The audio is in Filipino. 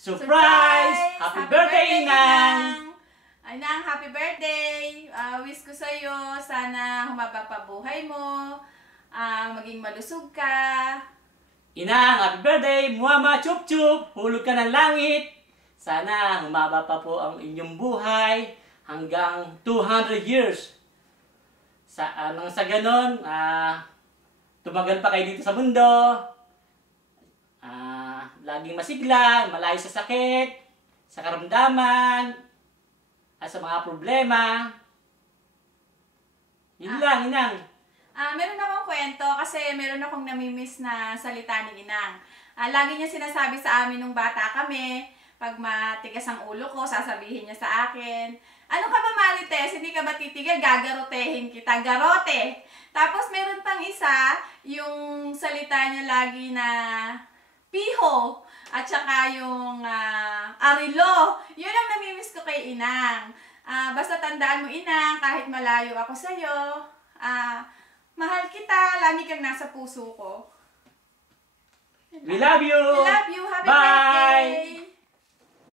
Surprise! Happy, birthday, Inang! Inang, happy birthday! Ah, wish ko sa'yo, sana humaba pa buhay mo, ah, maging malusog ka. Inang, happy birthday! Muama chup chup! Hulog ka ng langit! Sana humaba pa po ang inyong buhay hanggang 200 years. Sa, ah, nang sa ganon, ah, tumagal pa kayo dito sa mundo. Laging masigla, malayo sa sakit, sa karamdaman, at sa mga problema. Yun Ah. lang, inang. Ah, meron akong kwento kasi meron akong namimiss na salita ni Inang. Ah, lagi niya sinasabi sa amin nung bata kami, pag matigas ang ulo ko, sasabihin niya sa akin, ano ka ba Marites, hindi ka ba titigil, gagarotehin kita, garote. Tapos meron pang isa, yung salita niya lagi na piho, at saka yung ah, arilo. Yun ang namimiss ko kay Inang. Ah, basta tandaan mo Inang, kahit malayo ako sa'yo, ah, mahal kita, lagi kang nasa puso ko. We love you! I love you. Happy Bye! birthday!